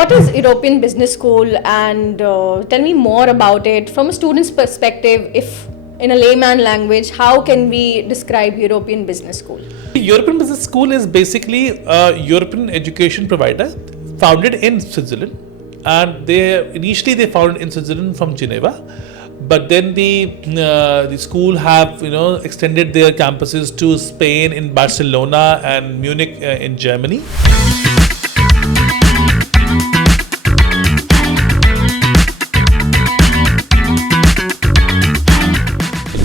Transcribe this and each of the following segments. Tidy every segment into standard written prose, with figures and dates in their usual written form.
what is European Business School, and tell me more about it from a student's perspective. If in a layman language, how can we describe European Business School? European Business School is basically a European education provider founded in Switzerland, and they founded in Switzerland from Geneva, but then the school have extended their campuses to Spain, in Barcelona and Munich in Germany.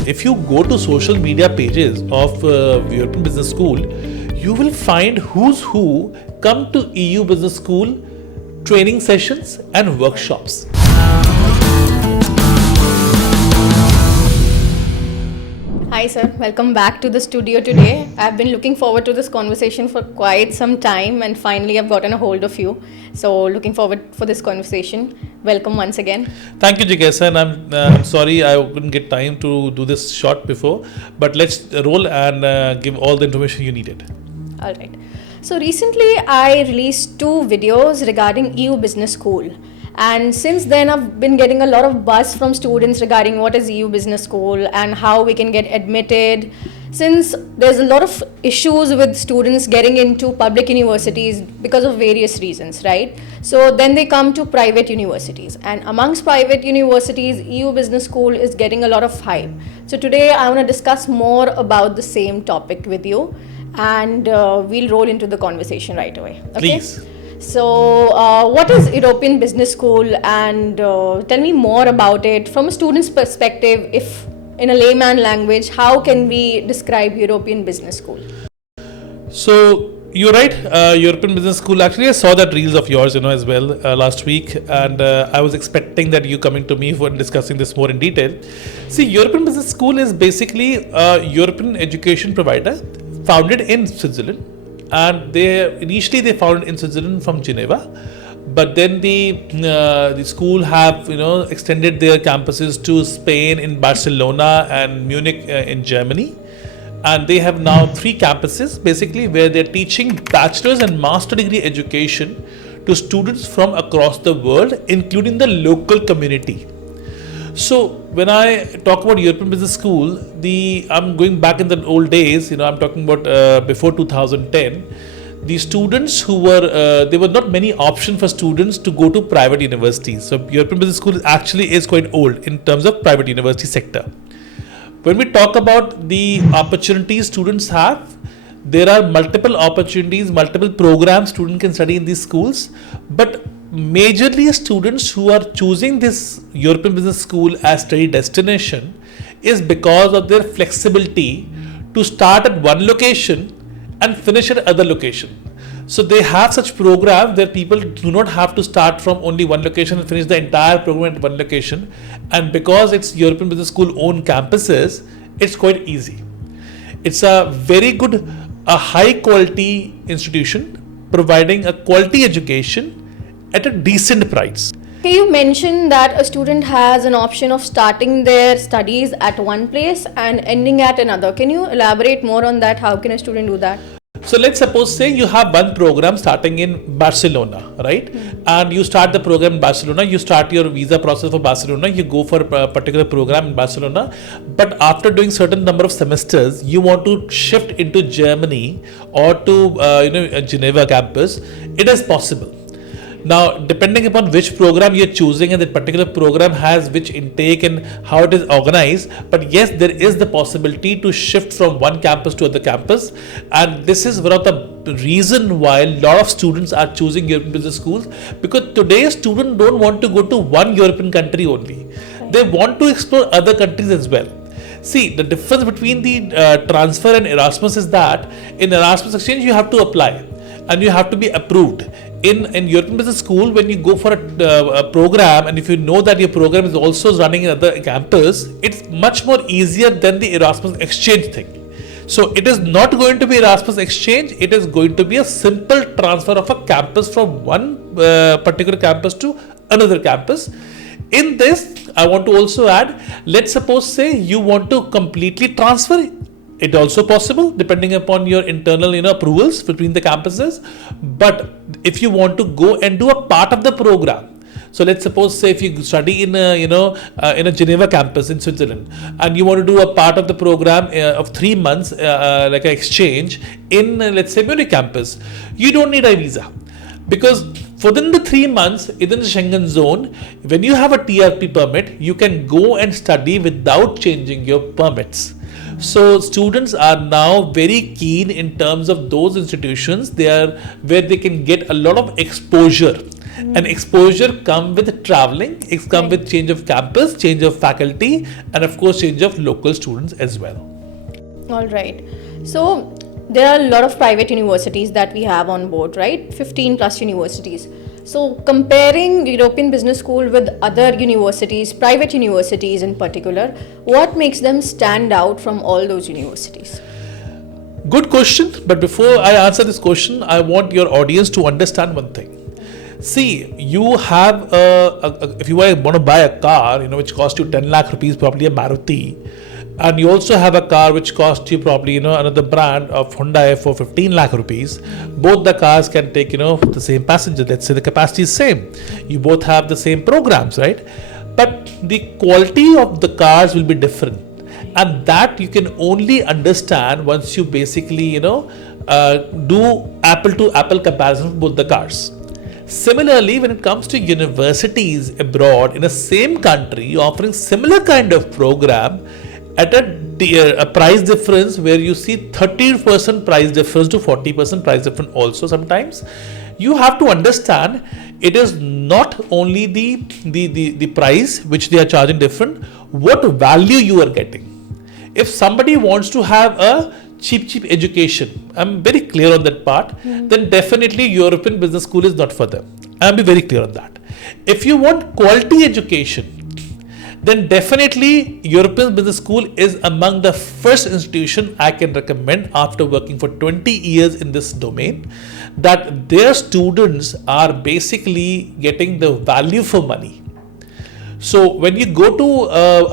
If you go to social media pages of European Business School, you will find who's who come to EU Business School training sessions and workshops. Hi sir, welcome back to the studio today. I've been looking forward to this conversation for quite some time, and finally I've gotten a hold of you. So looking forward for this conversation. Welcome once again. Thank you, Jigesa, and I'm sorry I couldn't get time to do this short before, but let's roll and give all the information you needed. All right. So recently I released 2 videos regarding EU Business School. And since then, I've been getting a lot of buzz from students regarding what is EU Business School and how we can get admitted. Since there's a lot of issues with students getting into public universities because of various reasons, right? So then they come to private universities. And amongst private universities, EU Business School is getting a lot of hype. So today, I want to discuss more about the same topic with you. And we'll roll into the conversation right away. Okay? Please. So, what is European Business School, and tell me more about it from a student's perspective. If in a layman language, how can we describe European Business School? So you're right, European Business School. Actually, I saw that reels of yours, as well last week, and I was expecting that you coming to me for discussing this more in detail. See, European Business School is basically a European education provider founded in Switzerland. And they founded in Switzerland from Geneva, but then the school have extended their campuses to Spain, in Barcelona and Munich in Germany, and they have now 3 campuses basically where they're teaching bachelor's and master degree education to students from across the world, including the local community. So when I talk about European Business School, I'm going back in the old days. I'm talking about before 2010. The students who were there were not many options for students to go to private universities. So European Business School actually is quite old in terms of private university sector. When we talk about the opportunities students have, there are multiple opportunities, multiple programs students can study in these schools, but majorly students who are choosing this European Business School as study destination is because of their flexibility to start at one location and finish at other location. So they have such programs where people do not have to start from only one location and finish the entire program at one location, and because it's European Business School own campuses, it's quite easy. It's a very good, a high quality institution providing a quality education at a decent price. You mentioned that a student has an option of starting their studies at one place and ending at another. Can you elaborate more on that? How can a student do that? So let's suppose say you have one program starting in Barcelona, right? And you start the program in Barcelona, you start your visa process for Barcelona, you go for a particular program in Barcelona, but after doing certain number of semesters, you want to shift into Germany or to a Geneva campus. It is possible. Now, depending upon which program you're choosing, and that particular program has which intake and how it is organized, but yes, there is the possibility to shift from one campus to other campus, and this is one of the reason why a lot of students are choosing European business schools, because today students don't want to go to one European country only. They want to explore other countries as well. See, the difference between the transfer and Erasmus is that in Erasmus exchange you have to apply and you have to be approved. In European Business School, when you go for a program, and if you know that your program is also running in other campus, it's much more easier than the Erasmus exchange thing. So it is not going to be Erasmus exchange, it is going to be a simple transfer of a campus from one particular campus to another campus. In this, I want to also add, let's suppose say you want to completely transfer It also possible depending upon your internal approvals between the campuses. But if you want to go and do a part of the program, so let's suppose, say, if you study in a in a Geneva campus in Switzerland, and you want to do a part of the program of 3 months, like an exchange in let's say Munich campus, you don't need a visa, because within the 3 months within the Schengen zone, when you have a TRP permit, you can go and study without changing your permits. So students are now very keen in terms of those institutions. They are where they can get a lot of exposure. And exposure come with traveling, it come with change of campus, change of faculty, and of course change of local students as well. All right. So there are a lot of private universities that we have on board, right? 15 plus universities. So comparing European Business School with other universities, private universities in particular, what makes them stand out from all those universities? Good question. But before I answer this question, I want your audience to understand one thing. See, you have if you want to buy a car, which costs you 10 lakh rupees, probably a Maruti, and you also have a car which costs you probably another brand of Hyundai for 15 lakh rupees. Both the cars can take the same passenger. Let's say the capacity is same. You both have the same programs, right? But the quality of the cars will be different, and that you can only understand once you basically do apple to apple comparison of both the cars. Similarly, when it comes to universities abroad in the same country offering similar kind of program at a price difference where you see 30% price difference to 40% price difference also sometimes, you have to understand it is not only the price which they are charging different, what value you are getting. If somebody wants to have a cheap education, I'm very clear on that part, then definitely European Business School is not for them. I'll be very clear on that. If you want quality education, then definitely European Business School is among the first institution I can recommend after working for 20 years in this domain, that their students are basically getting the value for money. So when you go to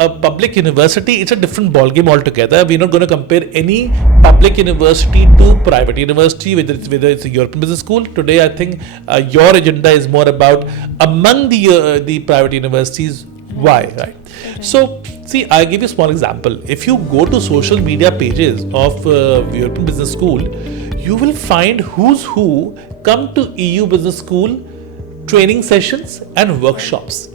a public university, it's a different ballgame altogether. We're not going to compare any public university to private university, whether it's a European Business School. Today, I think your agenda is more about among the private universities. Why, right? So, see, I'll give you a small example. If you go to social media pages of European Business School, you will find who's who come to EU Business School training sessions and workshops.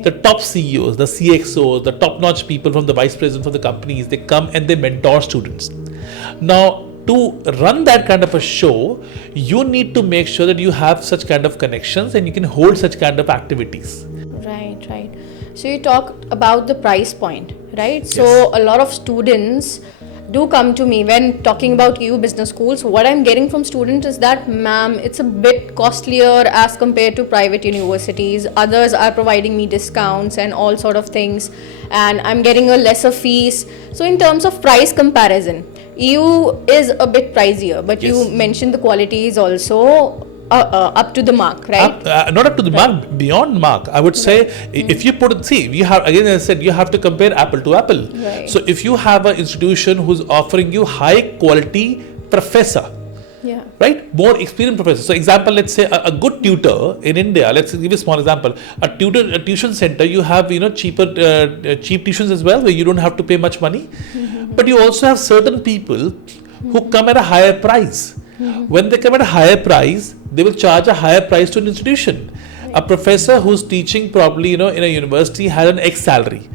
The top CEOs, the CXOs, the top-notch people from the vice president of the companies, they come and they mentor students. Now, to run that kind of a show, you need to make sure that you have such kind of connections and you can hold such kind of activities. Right, right. So you talked about the price point, right? Yes. So a lot of students do come to me when talking about EU business schools. What I'm getting from students is that, ma'am, it's a bit costlier as compared to private universities. Others are providing me discounts and all sort of things, and I'm getting a lesser fees. So in terms of price comparison, EU is a bit pricier, but Yes. you mentioned the quality is also up to the mark, right? Not up to the mark, beyond mark. I would say if you put it, see, we have, again, as I said, you have to compare apple to apple. Right. So if you have an institution who's offering you high quality professor, Yeah. right, more experienced professor. So example, let's say a good tutor in India, let's give a small example, a tuition center, you have cheap tuitions as well, where you don't have to pay much money, but you also have certain people who come at a higher price. When they come at a higher price, they will charge a higher price to an institution. A professor who's teaching probably in a university has an X salary,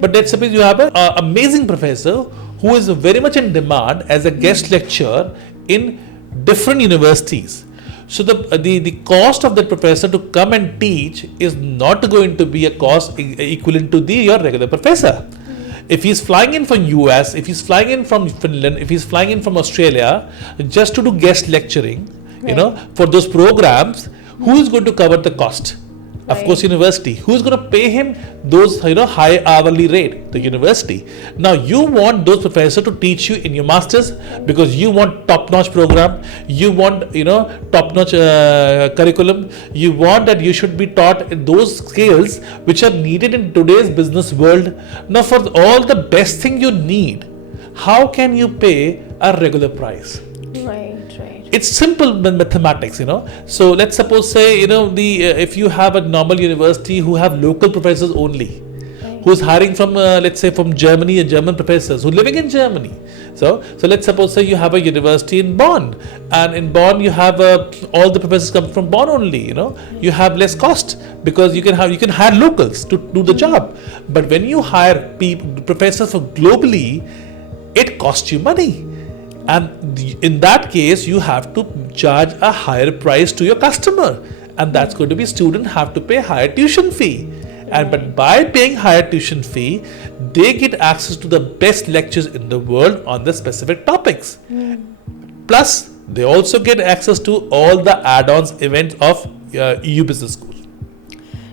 but let's suppose you have an amazing professor who is very much in demand as a guest lecturer in different universities. So the cost of the professor to come and teach is not going to be a cost equivalent to your regular professor. If he's flying in from US, if he's flying in from Finland, if he's flying in from Australia just to do guest lecturing, Right. For those programs, who is going to cover the cost? Of Right. course, university. Who is going to pay him those high hourly rate? The university. Now you want those professors to teach you in your masters because you want top-notch program. You want top-notch curriculum. You want that you should be taught those skills which are needed in today's business world. Now, for all the best thing you need, how can you pay a regular price? Right, right. It's simple mathematics, So let's suppose, say, the if you have a normal university who have local professors only, who's hiring from, let's say, from Germany, German professors who are living in Germany. So let's suppose, say, you have a university in Bonn, and in Bonn you have all the professors come from Bonn only. You have less cost because you can hire locals to do the job. But when you hire professors for globally, it costs you money. And in that case, you have to charge a higher price to your customer, and that's going to be students have to pay higher tuition fee. But by paying higher tuition fee, they get access to the best lectures in the world on the specific topics. Plus, they also get access to all the add-ons events of EU Business School.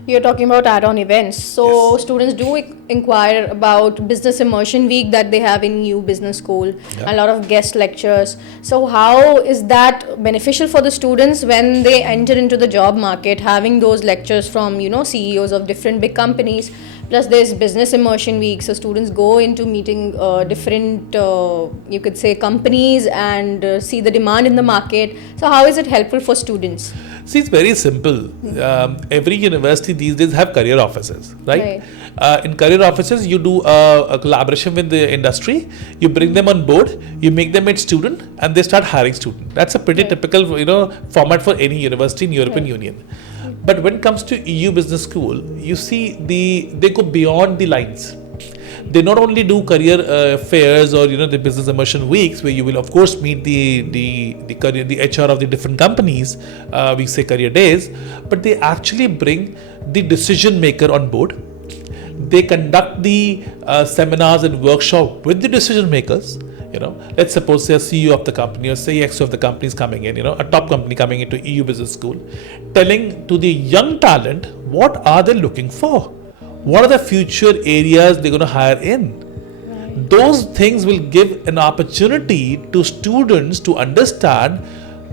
You're talking about add-on events. So Yes. students do inquire about business immersion week that they have in EU Business School, Yeah. a lot of guest lectures. So how is that beneficial for the students when they enter into the job market, having those lectures from, CEOs of different big companies? Plus there's business immersion week, so students go into meeting different, you could say, companies and see the demand in the market. So how is it helpful for students? See, it's very simple. Every university these days have career offices, right? In career offices, you do a collaboration with the industry. You bring them on board. You make them a student, and they start hiring students. That's a pretty typical, format for any university in European Union. But when it comes to EU Business School, you see they go beyond the lines. They not only do career fairs or the business immersion weeks where you will of course meet the career, the HR of the different companies. We say career days, but they actually bring the decision maker on board. They conduct the seminars and workshop with the decision makers. Let's suppose, say, a CEO of the company or say CEO of the company is coming in, a top company coming into EU Business School, telling to the young talent what are they looking for. What are the future areas they're going to hire in? Those things will give an opportunity to students to understand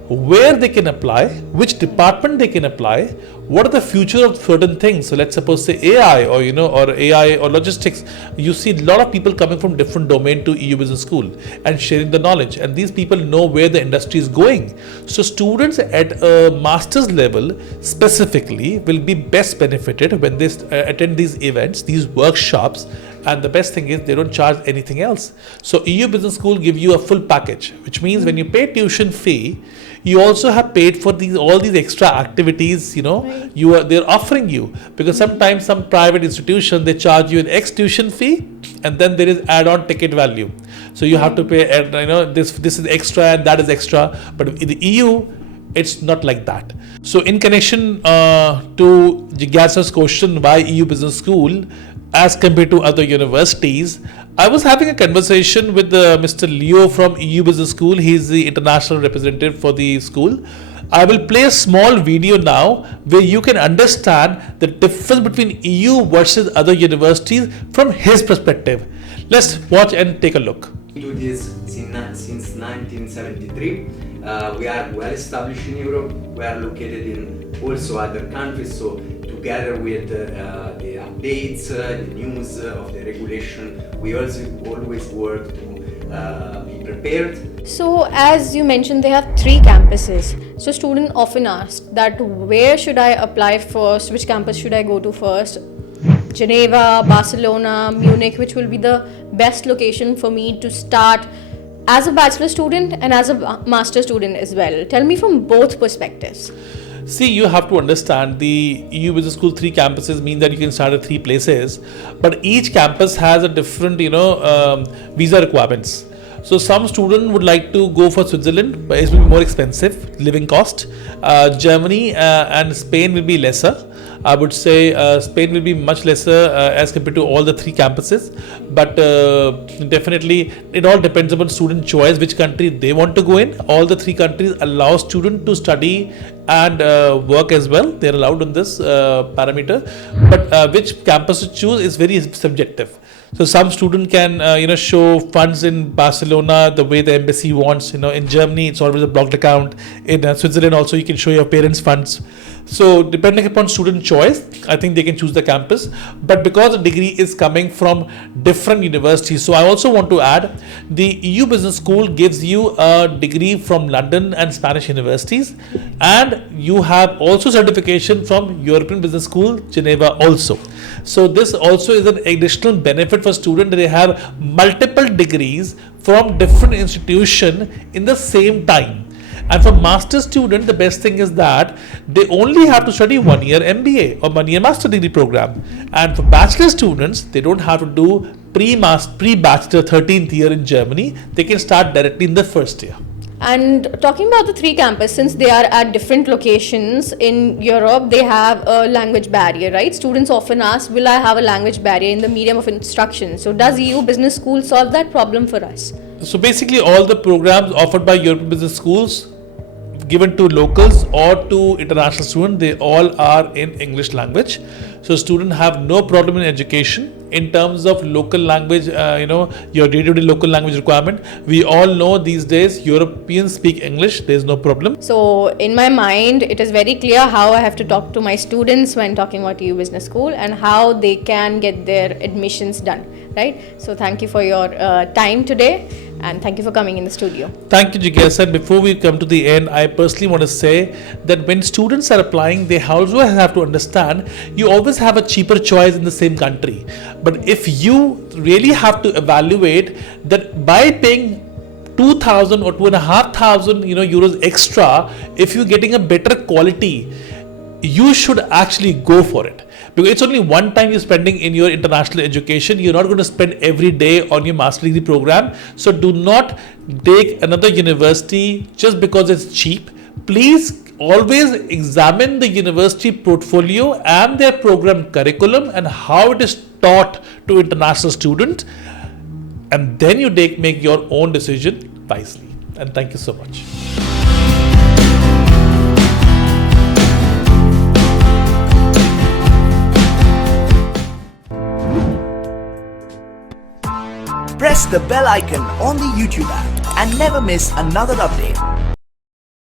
where they can apply, which department they can apply, what are the future of certain things. So let's suppose, say, AI or or AI or logistics. You see a lot of people coming from different domain to EU Business School and sharing the knowledge, and these people know where the industry is going. So students at a master's level specifically will be best benefited when they attend these events, these workshops. And the best thing is they don't charge anything else. So EU Business School give you a full package, which means when you pay tuition fee, you also have paid for all these extra activities. They're offering you, because sometimes some private institution they charge you an X tuition fee, and then there is add-on ticket value. So you have to pay. This is extra and that is extra. But in the EU, it's not like that. So in connection to Jigyasa's question, why EU Business School as compared to other universities, I was having a conversation with Mr. Leo from EU Business School. He's the international representative for the school. I will play a small video now where you can understand the difference between EU versus other universities from his perspective. Let's watch and take a look. We do this since 1973. We are well established in Europe. We are located in also other countries. So together with the updates, the news of the regulation, we also always work to be prepared. So as you mentioned, they have 3 campuses. So students often ask that where should I apply first? Which campus should I go to first? Geneva, Barcelona, Munich, which will be the best location for me to start as a bachelor student and as a master student as well? Tell me from both perspectives. See, you have to understand the EU Business School 3 campuses mean that you can start at 3 places, but each campus has a different, visa requirements. So some student would like to go for Switzerland, but it will be more expensive, living cost. Germany and Spain will be lesser. I would say Spain will be much lesser as compared to all the 3 campuses, but definitely it all depends upon student choice, which country they want to go in. All the 3 countries allow student to study and work as well. They're allowed on this parameter, but which campus to choose is very subjective. So some student can show funds in Barcelona the way the embassy wants. In Germany it's always a blocked account. In Switzerland also you can show your parents' funds. So depending upon student choice, I think they can choose the campus. But because the degree is coming from different universities, so I also want to add the EU Business School gives you a degree from London and Spanish universities, and you have also certification from European Business School, Geneva also. So this also is an additional benefit for students. They have multiple degrees from different institution in the same time. And for master student, the best thing is that they only have to study 1 year MBA or 1 year master degree program. And for bachelor students, they don't have to do pre-bachelor 13th year in Germany. They can start directly in the first year. And talking about the three campuses, since they are at different locations in Europe, they have a language barrier, right? Students often ask, will I have a language barrier in the medium of instruction? So does EU Business School solve that problem for us? So basically all the programs offered by European business schools given to locals or to international students, they all are in English language. So students have no problem in education in terms of local language, your day-to-day local language requirement. We all know these days Europeans speak English, there's no problem. So in my mind, it is very clear how I have to talk to my students when talking about EU Business School and how they can get their admissions done, right? So thank you for your time today. And thank you for coming in the studio. Thank you, Jigyasa. And before we come to the end, I personally want to say that when students are applying, they also have to understand you always have a cheaper choice in the same country. But if you really have to evaluate that by paying 2,000 or 2,500 euros extra, if you're getting a better quality, you should actually go for it. Because it's only one time you're spending in your international education. You're not going to spend every day on your master degree program. So do not take another university just because it's cheap. Please always examine the university portfolio and their program curriculum and how it is taught to international students. And then you make your own decision wisely. And thank you so much. Press the bell icon on the YouTube app and never miss another update.